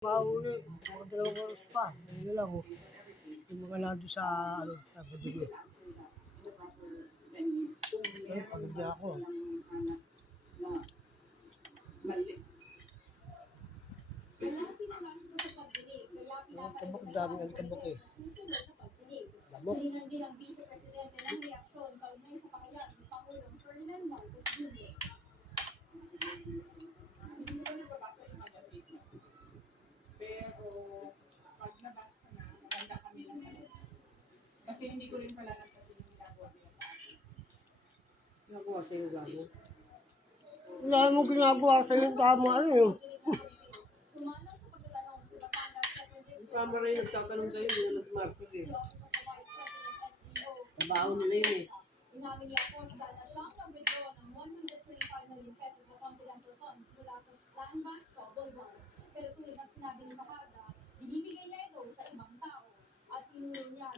Mahuli, mga 2 oras pa. Ayun lang, oh. Yung mga nandun sa, sa Budumi. Ayun, pagod na ako. Ang kabok, daming ang kabok eh. Lamok. Hiningan din ang Vice Presidente ng reaksyon kaugnay sa pahayag ni Pangulong Ferdinand Marcos Jr. Hindi ko pa nababasa yung mga statement. Pero pag nabasa ko na, maganda kami lang sa loob. Kasi hindi ko rin pala nagpasi yung ginagawa nila sa akin. Ginagawa sa'yo gago. Wala mo ginagawa sa'yo, tama ano yun. Sumanang sa pagtatanong si Batangas sa Yung camera yung nagtatanong sa'yo, hindi naman si Marcos eh. Office of the Vice President SEO. Trabaho nila yun eh. Inamin ni Acosta na siyang nag-withdraw ng 125 million pesos na confidential funds mula sa Land Bank sa Boulevard. Pero tulad ng sinabi ni Fajardo, binibigay na ito sa ibang tao at tinuro niya